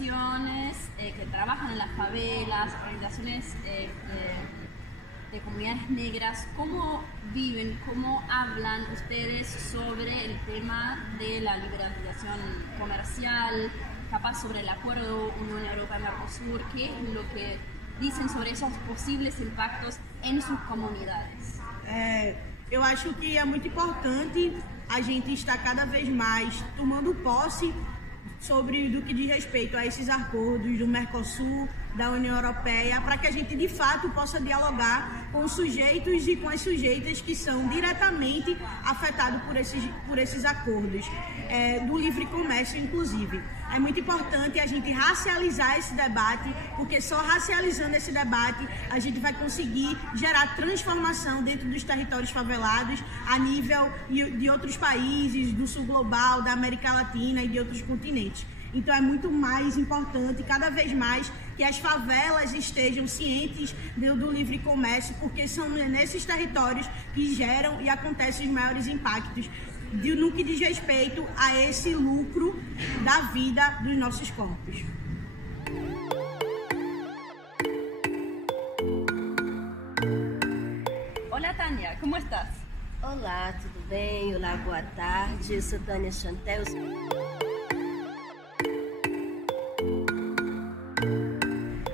organizaciones que trabajan en las favelas, organizaciones de comunidades negras, ¿cómo viven, cómo hablan ustedes sobre el tema de la liberalización comercial, capaz sobre el acuerdo Unión Europea-Mercosur? ¿Qué es lo que dicen sobre esos posibles impactos en sus comunidades? Eu acho que é muito importante a gente estar cada vez mais tomando posse sobre do que diz respeito a esses acordos do Mercosul, da União Europeia, para que a gente de fato possa dialogar com os sujeitos e com as sujeitas que são diretamente afetados por esses acordos, do livre comércio inclusive. É muito importante a gente racializar esse debate, porque só racializando esse debate a gente vai conseguir gerar transformação dentro dos territórios favelados a nível de outros países, do sul global, da América Latina e de outros continentes. Então é muito mais importante, cada vez mais, que as favelas estejam cientes do livre comércio, porque são nesses territórios que geram e acontecem os maiores impactos no que diz respeito a esse lucro da vida dos nossos corpos. Olá, Tânia, como estás? Olá, tudo bem? Olá, boa tarde. Eu sou Tânia Chantel.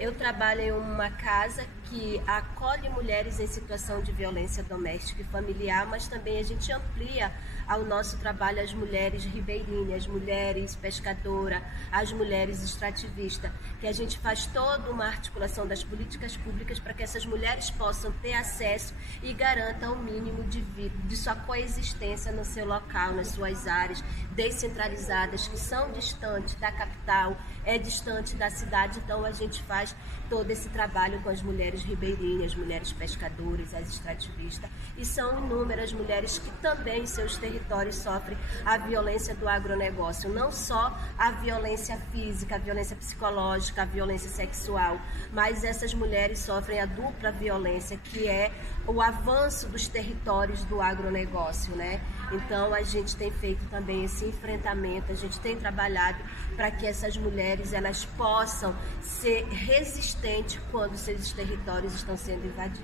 Eu trabalho em uma casa que acolhe mulheres em situação de violência doméstica e familiar, mas também a gente amplia ao nosso trabalho as mulheres ribeirinhas, as mulheres pescadoras, as mulheres extrativistas, que a gente faz toda uma articulação das políticas públicas para que essas mulheres possam ter acesso e garantam o mínimo de vida, de sua coexistência no seu local, nas suas áreas descentralizadas, que são distantes da capital, distante da cidade. Então a gente faz todo esse trabalho com as mulheres ribeirinhas, mulheres pescadoras, as extrativistas, e são inúmeras mulheres que também em seus territórios sofrem a violência do agronegócio, não só a violência física, a violência psicológica, a violência sexual, mas essas mulheres sofrem a dupla violência, que é o avanço dos territórios do agronegócio, né? Então a gente tem feito também esse enfrentamento, a gente tem trabalhado para que essas mulheres elas possam ser resistentes quando seus territórios estão sendo invadidos.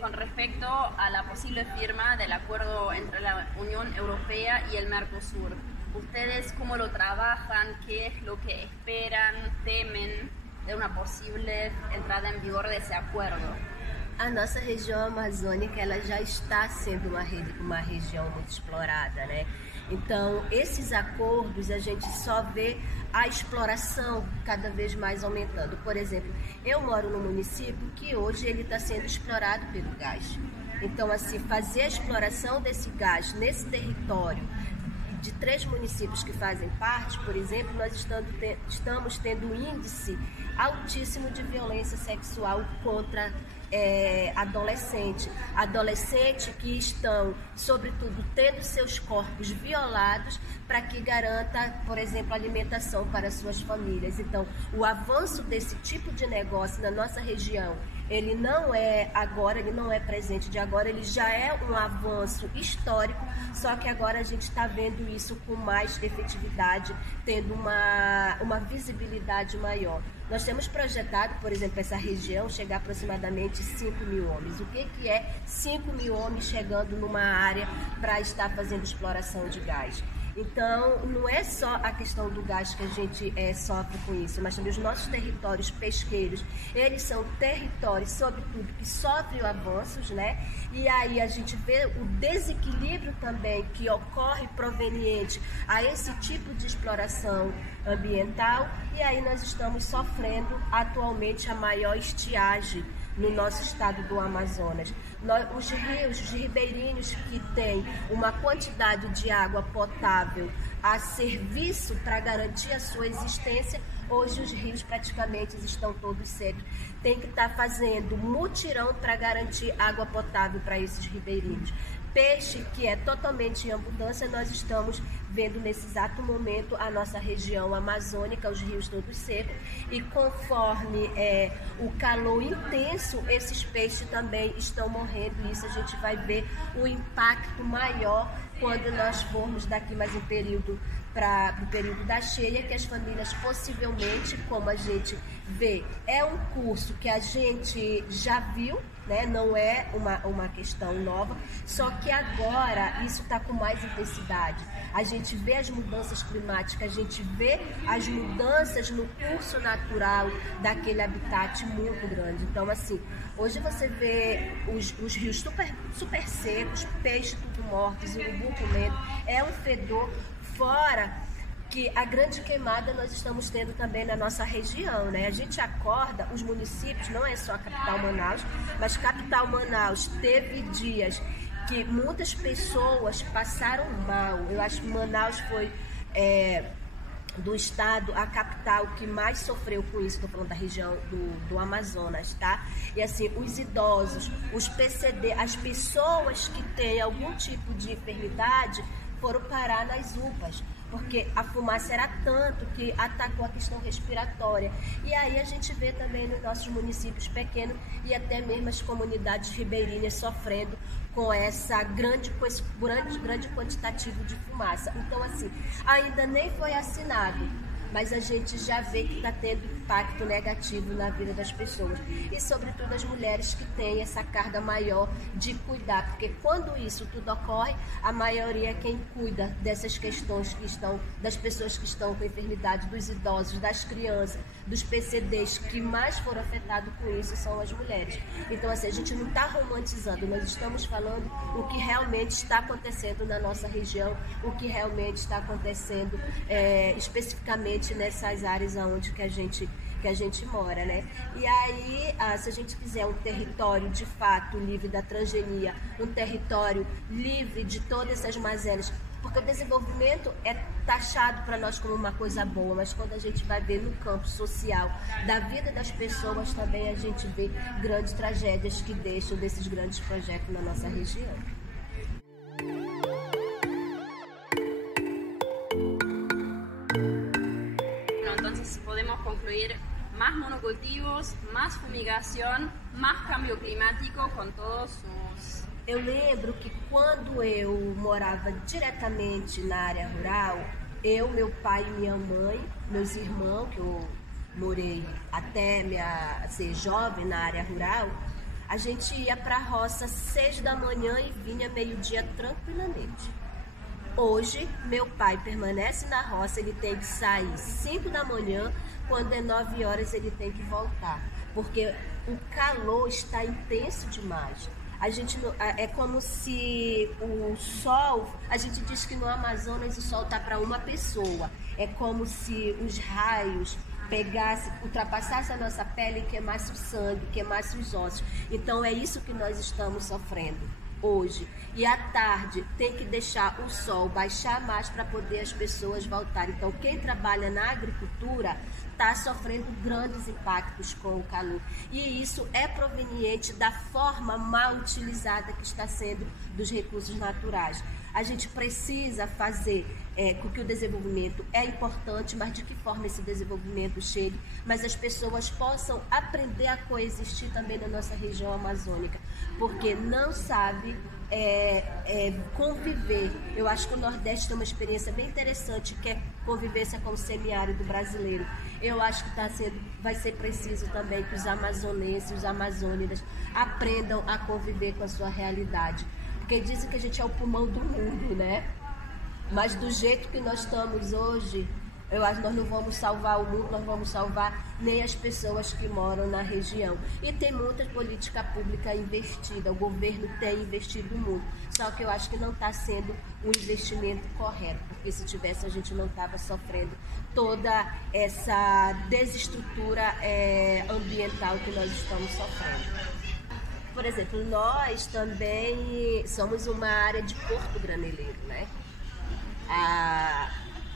Con respecto a la posible firma del acuerdo entre la Unión Europea y el Mercosur, ¿ustedes cómo lo trabajan? ¿Qué es lo que esperan, temen de una posible entrada en vigor de ese acuerdo? A nossa região amazônica ela já está sendo uma região muito explorada, né? Então, esses acordos a gente só vê a exploração cada vez mais aumentando. Por exemplo, eu moro num município que hoje ele está sendo explorado pelo gás. Então, assim, fazer a exploração desse gás nesse território de 3 municípios que fazem parte, por exemplo, nós estamos tendo um índice altíssimo de violência sexual contra adolescentes que estão, sobretudo, tendo seus corpos violados para que garanta, por exemplo, alimentação para suas famílias. Então, o avanço desse tipo de negócio na nossa região, ele não é agora, ele não é presente de agora, ele já é um avanço histórico, só que agora a gente está vendo isso com mais efetividade, tendo uma visibilidade maior. Nós temos projetado, por exemplo, essa região chegar a aproximadamente 5.000 homens. O que é 5.000 homens chegando numa área para estar fazendo exploração de gás? Então, não é só a questão do gás que a gente sofre com isso, mas também os nossos territórios pesqueiros, eles são territórios, sobretudo, que sofrem avanços, né? E aí a gente vê o desequilíbrio também que ocorre proveniente a esse tipo de exploração ambiental, e aí nós estamos sofrendo atualmente a maior estiagem no nosso estado do Amazonas. Os rios, os ribeirinhos que têm uma quantidade de água potável a serviço para garantir a sua existência, hoje os rios praticamente estão todos secos. Tem que estar fazendo mutirão para garantir água potável para esses ribeirinhos. Peixe que é totalmente em abundância, nós estamos vendo nesse exato momento a nossa região amazônica, os rios todos secos, e conforme o calor intenso, esses peixes também estão morrendo, e isso a gente vai ver o impacto maior quando nós formos daqui mais um período para o período da cheia, que as famílias possivelmente, como a gente vê, é um curso que a gente já viu, né? Não é uma questão nova, só que agora isso está com mais intensidade. A gente vê as mudanças climáticas, a gente vê as mudanças no curso natural daquele habitat muito grande. Então, assim, hoje você vê os rios super secos, peixes tudo mortos, urubu comendo, é um fedor, fora que a grande queimada nós estamos tendo também na nossa região, né? A gente acorda, os municípios, não é só a capital Manaus, mas capital Manaus teve dias que muitas pessoas passaram mal. Eu acho que Manaus foi do estado, a capital que mais sofreu com isso. Estou falando da região do Amazonas, tá? E assim, os idosos, os PCD, as pessoas que têm algum tipo de enfermidade foram parar nas UPAs, porque a fumaça era tanto que atacou a questão respiratória. E aí a gente vê também nos nossos municípios pequenos e até mesmo as comunidades ribeirinhas sofrendo com essa grande quantitativo de fumaça. Então, assim, ainda nem foi assinado, mas a gente já vê que está tendo impacto negativo na vida das pessoas e sobretudo as mulheres que têm essa carga maior de cuidar, porque quando isso tudo ocorre, a maioria quem cuida dessas questões que estão, das pessoas que estão com enfermidade, dos idosos, das crianças, dos PCDs que mais foram afetados com isso são as mulheres. Então, assim, a gente não está romantizando, nós estamos falando o que realmente está acontecendo na nossa região, o que realmente está acontecendo especificamente nessas áreas onde que a gente mora, né? E aí, se a gente quiser um território de fato livre da transgenia, um território livre de todas essas mazelas, porque o desenvolvimento é taxado para nós como uma coisa boa, mas quando a gente vai ver no campo social da vida das pessoas, também a gente vê grandes tragédias que deixam desses grandes projetos na nossa região. Entonces podemos concluir más monocultivos, más fumigación, más cambio climático con todos sus... Eu lembro que quando eu morava diretamente na área rural, eu, meu pai e minha mãe, meus irmãos, que eu morei até ser jovem na área rural, a gente ia para a roça 6 da manhã e vinha meio-dia tranquilamente. Hoje, meu pai permanece na roça, ele tem que sair 5 da manhã, quando é 9 horas ele tem que voltar, porque o calor está intenso demais. A gente é como se o sol, a gente diz que no Amazonas o sol está para uma pessoa, é como se os raios ultrapassasse a nossa pele e queimasse o sangue, queimasse os ossos. Então é isso que nós estamos sofrendo hoje. E à tarde tem que deixar o sol baixar mais para poder as pessoas voltarem. Então quem trabalha na agricultura está sofrendo grandes impactos com o calor. E isso é proveniente da forma mal utilizada que está sendo dos recursos naturais. A gente precisa fazer com que o desenvolvimento é importante, mas de que forma esse desenvolvimento chegue, mas as pessoas possam aprender a coexistir também na nossa região amazônica, porque não sabe conviver. Eu acho que o Nordeste tem uma experiência bem interessante, que é convivência com o semiárido brasileiro. Eu acho que vai ser preciso também que os amazonenses, os amazônidas aprendam a conviver com a sua realidade, porque dizem que a gente é o pulmão do mundo, né? Mas do jeito que nós estamos hoje, eu acho que nós não vamos salvar o mundo, nós vamos salvar nem as pessoas que moram na região. E tem muita política pública investida, o governo tem investido muito, só que eu acho que não está sendo um investimento correto, porque se tivesse a gente não estava sofrendo toda essa desestrutura ambiental que nós estamos sofrendo. Por exemplo, nós também somos uma área de porto graneleiro, né?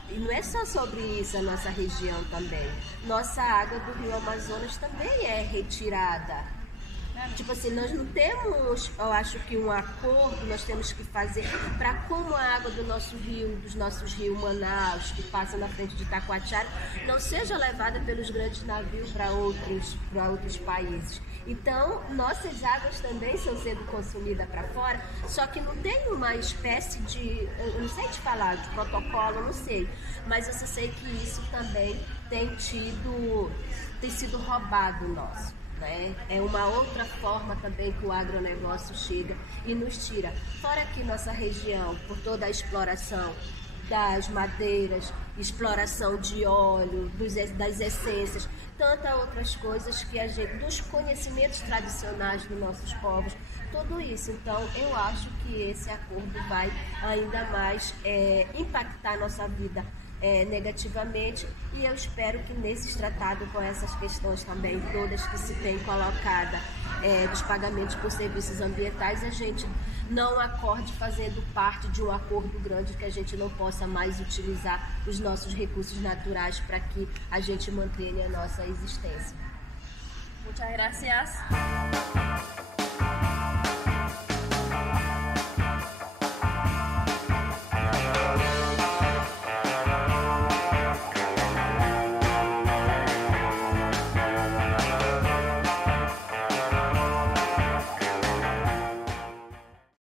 E não é só sobre isso a nossa região também. Nossa água do Rio Amazonas também é retirada Tipo assim, nós não temos, eu acho que um acordo nós temos que fazer para como a água do nosso rio, dos nossos rios Manaus, que passa na frente de Taquatiara, não seja levada pelos grandes navios para outros países. Então, nossas águas também estão sendo consumidas para fora, só que não tem uma espécie de, eu não sei te falar, de protocolo, eu não sei, mas eu só sei que isso também tem sido roubado nosso. Né? É uma outra forma também que o agronegócio chega e nos tira. Fora que nossa região, por toda a exploração das madeiras, exploração de óleo, das essências, tantas outras coisas que a gente, dos conhecimentos tradicionais dos nossos povos, tudo isso. Então, eu acho que esse acordo vai ainda mais impactar a nossa vida negativamente, e eu espero que nesses tratados, com essas questões também todas que se tem colocada dos pagamentos por serviços ambientais, a gente não acorde fazendo parte de um acordo grande, que a gente não possa mais utilizar os nossos recursos naturais para que a gente mantenha a nossa existência. Muchas gracias.